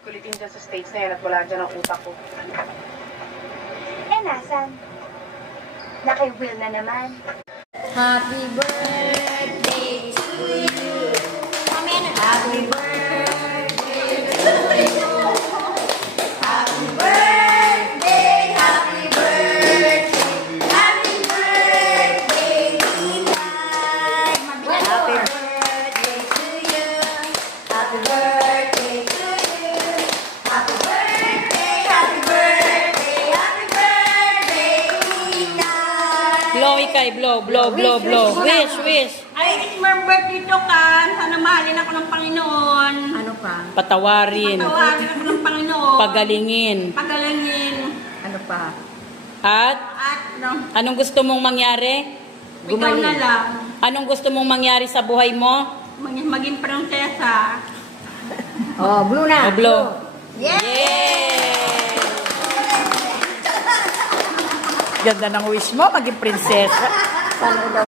Kulitin dyan sa States na yan at wala dyan ang utak ko. Eh, nasan? Naki Will na naman. Happy birthday to you. Amen. Happy birthday to you. Happy birthday, happy birthday, happy birthday, Inay. Happy birthday to you. Happy birthday to you. Happy birthday, happy birthday, happy birthday, Inay. Blow, Ikay. Blow, blow, blow, blow. Wish, wish. Ay, it's my birthday to kan. Sana mahalin ako ng Panginoon. Ano pa? Patawarin. Patawarin ako ng Panginoon. Pagalingin. Pagalingin. Ano pa? At At no, anong gusto mong mangyari? ikaw na lang. Anong gusto mong mangyari sa buhay mo? Maging prinsesa. Oh, blue na. O blow. Yes! Yay! Ganda ng wish mo, maging prinsesa. Sana daw